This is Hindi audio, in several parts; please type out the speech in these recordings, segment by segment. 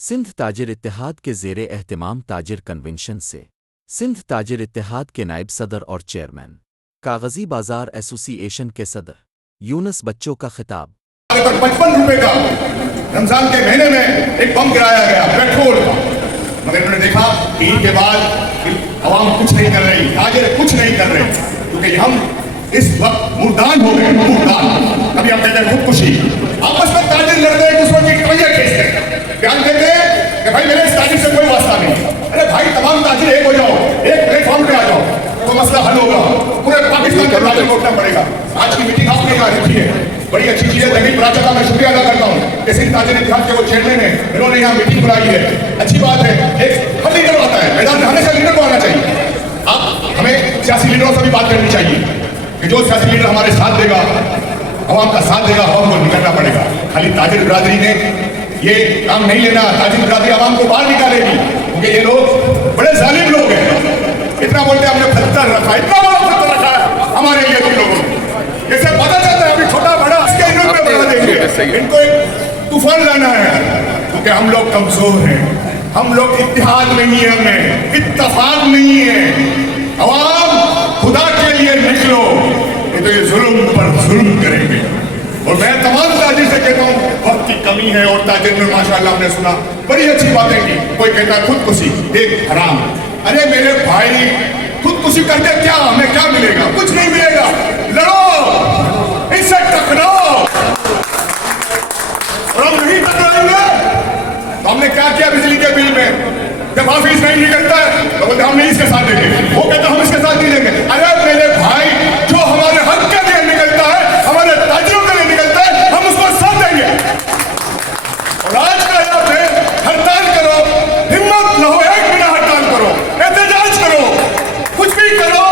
सिंध ताजिर इत्तेहाद के ज़ेरे एहतिमाम ताजिर कन्वेंशन से सिंध ताजिर इत्तेहाद के नायब सदर और चेयरमैन कागज़ी बाज़ार एसोसिएशन के सदर यूनुस बच्चों का खिताब। 55 रुपए का रमजान के महीने में एक बम गिराया गया पेट्रोल का, मगर इन्होंने देखा कि ईद के बाद आवाम कुछ नहीं कर रही, ताजिर कुछ नहीं कर रहे, क्योंकि हम इस वक्त मुर्दान हो गए। मुर्दान अभी आप कहते हैं खुदकुशी, आपस में ताजिर लड़ते हैं, दूसरों की कमैया खींचते हैं, बयान देते हैं कि भाई मेरे इस ताजिर से कोई वास्ता नहीं। अरे भाई तमाम ताजिर एक हो जाओ, एक प्लेटफॉर्म पे आ जाओ तो मसला हल होगा। पूरे पाकिस्तान के ताजिर को उठना पड़ेगा। आज की मीटिंग आपने यहाँ रखी है, बड़ी अच्छी चीज है। जमीन प्राचा का मैं शुक्रिया अदा करता हूँ कि सिंध ताजिर इत्तेहाद के वो चेयरमैन है, इन्होंने यहाँ मीटिंग बुलाई है, अच्छी बात है। एक हर लीडर आता है मैदान में, हमेशा लीडर को आना चाहिए। अब हमें सियासी लीडरों से भी बात करनी चाहिए कि जो सियासी लीडर हमारे साथ देगा, अवाम का साथ देगा, अवाम को निकलना पड़ेगा। खाली ताजिर बिरादरी ने ये काम नहीं लेना, ताजिर बिरादरी अवाम को बाहर निकालेगी, क्योंकि ये लोग बड़े जालिम लोग हैं। इतना बोलते हमने पत्थर रखा, इतना बड़ा पत्थर रखा है हमारे लिए तुम लोगों ने, जैसे पता चलता है अभी छोटा बड़ा इसके इन्होंने बढ़ा देंगे। इनको एक तूफान लाना है, क्योंकि हम लोग कमजोर हैं, हम लोग इत्तेहाद नहीं है, हमें इत्तेफाक नहीं है। अवाम खुदा के लिए निकलो, ये तो ये जुल्म पर जुल्म करेंगे। और मैं तमाम ताजिर से कहता हूँ वक्त की कमी है, और ताजिर में माशाअल्लाह हमने सुना बड़ी अच्छी बातें की। कोई कहता है खुदकुशी एक हराम। अरे मेरे भाई खुदकुशी करके क्या हमें क्या मिलेगा? कुछ नहीं मिलेगा। लड़ो, इससे टकराओ, और हम नहीं टकराएंगे तो हमने क्या किया बिजली के बिल में? जब ऑफिस नहीं निकलता है तो बोलते हम नहीं इसके साथ देंगे, वो कहते हम इसके साथ नहीं देंगे। अरे मेरे भाई जो हमारे हक के लिए निकलता है, हमारे ताजिरों के लिए निकलता है, हम उसको साथ देंगे। और आज का हड़ताल करो, हिम्मत न हो एक बिना हड़ताल करो, एहतजाज करो, कुछ भी करो,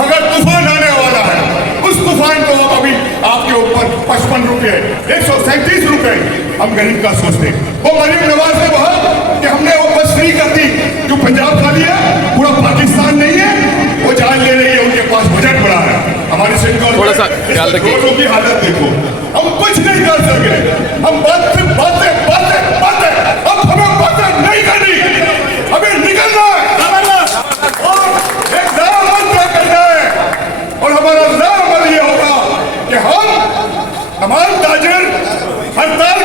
मगर तूफान आने वाला है। उस तूफान को आप अभी आपके ऊपर 55 रुपए 137 रुपए हम गरीब का सोचते। वो गरीब नवाज ने कहा कि हमने वो बस फ्री कर दी, जो पंजाब खाली है, पूरा पाकिस्तान नहीं है, वो जान ले रही है, उनके पास बजट बड़ा है। हमारी सिंध की हालत देखो, हम कुछ नहीं कर सके। हम बातें बातें बातें बातें, अब हमें बातें नहीं करनी, हमें निकलना है और एक नया मंत्र करना है। और हमारा नया मंत्र ये होगा कि हम तमाम ताजिर हड़ताल